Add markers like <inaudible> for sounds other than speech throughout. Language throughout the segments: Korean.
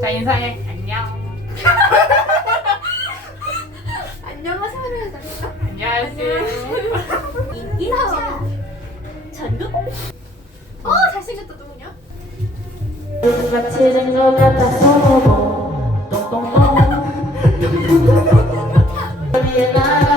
자 인사해. 안녕. 되나? <laughs> 안녕하세요. 인기자. 전국? 어 잘생겼다 누구냐? 마치는 것 같아서 <laughs> 똥똥똥 위에 나가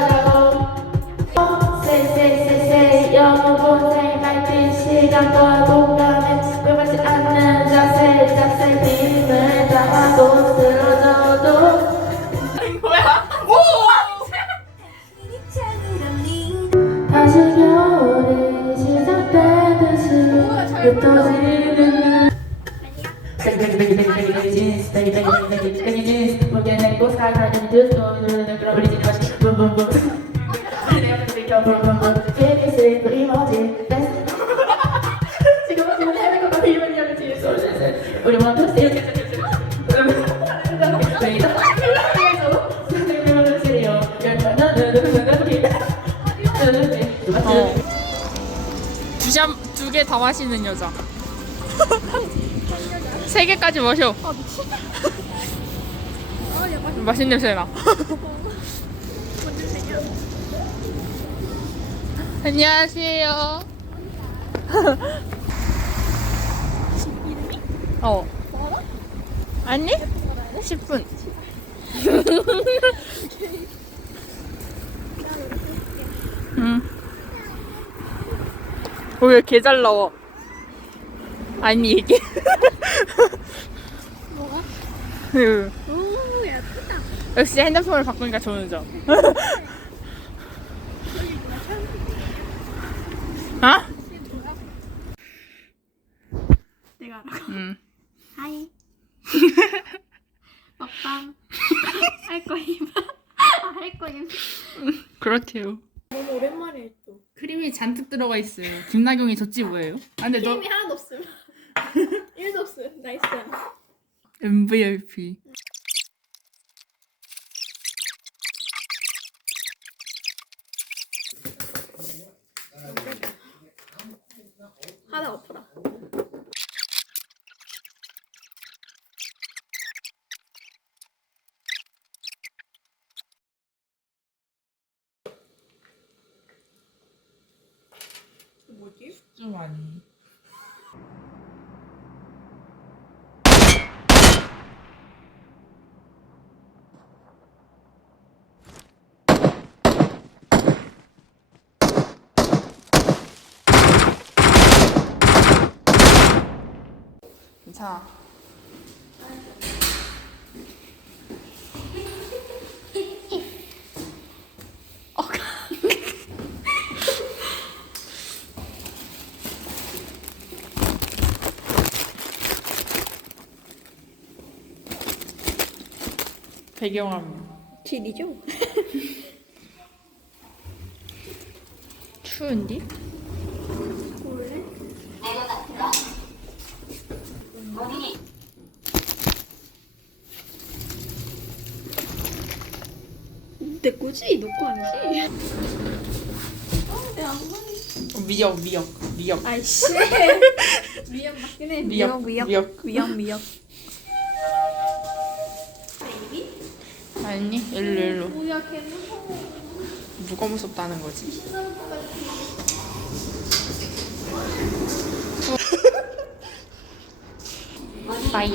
Oh. 두 두두 개 다 마시는 여자. 세 개까지 마셔. 맛있는 냄새 나. 안녕하세요. 어. 아니? 10분. 응. 어, 왜개 잘 나와? 아니 이게 뭐가? 응. 오 예쁘다 역시 핸드폰을 바꾸니까 좋은 점. 아? <laughs> 내가 알아 응. 하이 <laughs> 먹방 <laughs> 할 거임 아 할 거임 그렇대요. 크림이 잔뜩 들어가 있어요. 김나경이 졌지 뭐예요? 아 근데 너 게임이 하나도 없음 <laughs> 1도 없음 나이스 MVP. 하나 엎어라 뭐지? 좀 아니. 괜찮아. 배경화면. 길이죠? <laughs> 추운디? 원래? 내 거지? 너거 아니지? 아, 내 안경이 미역, 미역, 미역. 아이씨 <laughs> 미역 맞긴 해 미역, 미역 미역. 미역 아니, 일로, 일로. 뭐야 개 무서워 누가 무섭다는 거지? <laughs> 빠이.